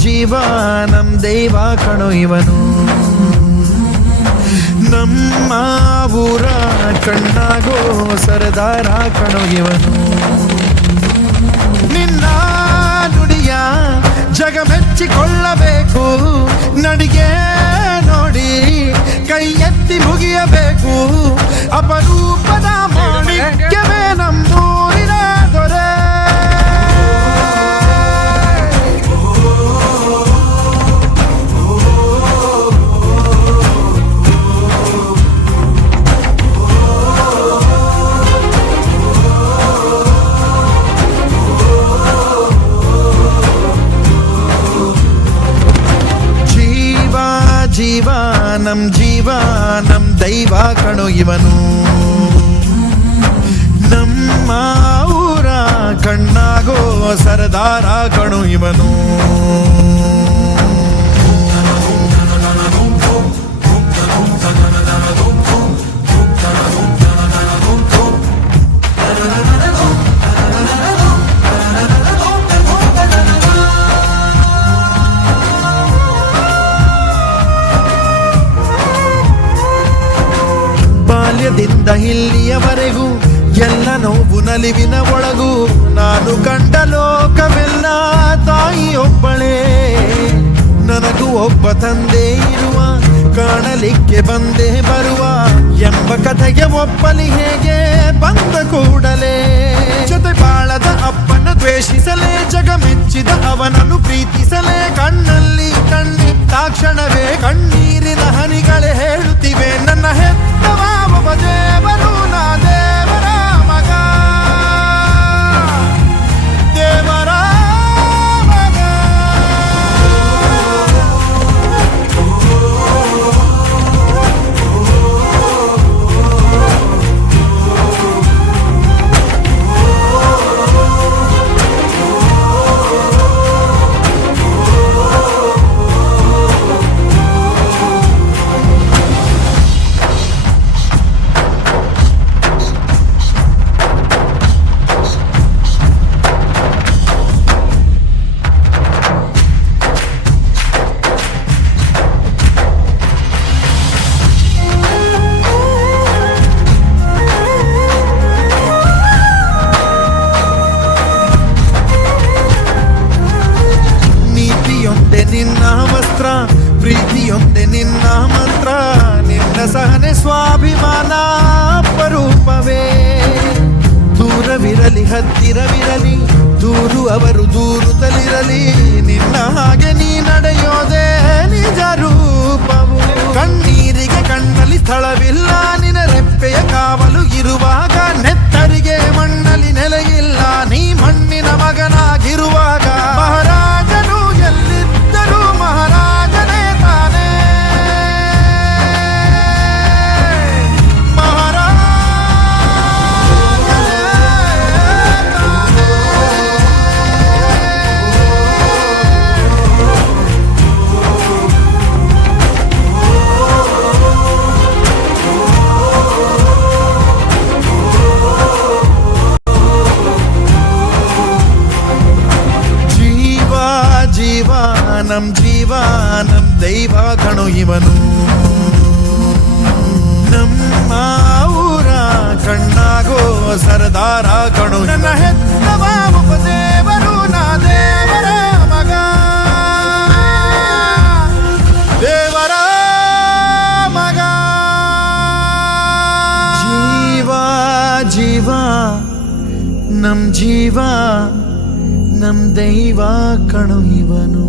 ಜೀವ ನಮ್ ದೈವ ಕಣೋ ಇವನು, ನಮ್ಮ ಊರ ಕಣ್ಣಾಗೋ ಸರದಾರ ಕಣೋ ಇವನು. ನಿನ್ನ ನುಡಿಯ ಜಗ ಮೆಚ್ಚಿಕೊಳ್ಳಬೇಕು, ನಡಿಗೆ ನೋಡಿ ಕೈ ಎತ್ತಿ ಮುಗಿಯಬೇಕು. ಅಪರೂಪದ ಮಾಣಿಕ್ಯವೇ ನಮ್ಮೂರಿನ ದೊರೆ. ಜೀವ ನಮ್ ದೈವ ಕಣೋ ಇವನು, ನಮ್ಮ ಊರ ಕಣ್ಣಾಗೋ ಸರದಾರ ಕಣೋ ಇವನು. ಬಾಲ್ಯದಿಂದ ಇಲ್ಲಿಯವರೆಗೂ ಎಲ್ಲ ನೋವು ನಲಿವಿನ ಒಳಗೂ ನಾನು ಕಂಡ ಲೋಕವೆಲ್ಲ ತಾಯಿಯೊಬ್ಬಳೇ. ನನಗೂ ಒಬ್ಬ ತಂದೆ ಇರುವ, ಕಾಣಲಿಕ್ಕೆ ಬಂದೇ ಬರುವ ಎಂಬ ಕಥೆಗೆ ಒಪ್ಪಲಿ ಹೇಗೆ ಬಂದ ಕೂಡಲೇ. ಜೊತೆ ಬಾಳದ ಅಪ್ಪನ ದ್ವೇಷಿಸಲೇ, ಜಗ ಮೆಚ್ಚಿದ ಅವನನ್ನು ಪ್ರೀತಿಸಲೇ. ಕಣ್ಣಲ್ಲಿ ಕಣ್ಣಿಟ್ಟಾಕ್ಷಣವೇ ಕಣ್ಣೀರಿನ ಹನಿಗಳೇ ಹೇಳುತ್ತಿವೆ, ನನ್ನ ಹೆತ್ತವ ಒಬ್ಬ ದೇವರು, ನಾ ದೇವರ ಮಗ, ದೇವರ ಮಗ. ಪ್ರೀತಿಯೊಂದೆ ನಿನ್ನ ಮಂತ್ರ, ನಿನ್ನ ಸಹನೆ ಸ್ವಾಭಿಮಾನ ಅಪರೂಪವೇ. ದೂರವಿರಲಿ ಹತ್ತಿರವಿರಲಿ, ದೂರು ಅವರು ದೂರುತ್ತಲಿರಲಿ, ನಿನ್ನ ಹಾಗೆ ನೀ ನಡೆಯೋದೇ ನಿಜ ರೂಪವು. ಕಣ್ಣೀರಿಗೆ ಕಣ್ಣಲ್ಲಿ ಸ್ಥಳವಿಲ್ಲ, ನಿನ್ನ ರೆಪ್ಪೆಯ ಕಾವಲು ಇರುವಾಗ. ನೆತ್ತರಿಗೆ ಮಣ್ಣಲ್ಲಿ ನೆಲೆಯಿಲ್ಲ, ನೀ ಮಣ್ಣಿನ ಮಗನಾಗಿರುವಾಗ. ಮಹಾರಾಜನು ಎಲ್ಲಿದ್ದರೂ ಮಹಾರಾಜನೇ ತಾನೇ, ಜೀವ ನಮ್ ದೈವ ಕಣೋ ಇವನು, ನಮ್ಮ ಊರ ಕಣ್ಣಾಗೋ ಸರದಾರ ಕಣೋ. ನನ್ನ ಹೆತ್ತವ ಒಬ್ಬ ದೇವರು, ನಾ ದೇವರ ಮಗ, ದೇವರ ಮಗ. ಜೀವ ನಮ್ ದೈವ ಕಣೋ ಇವನು.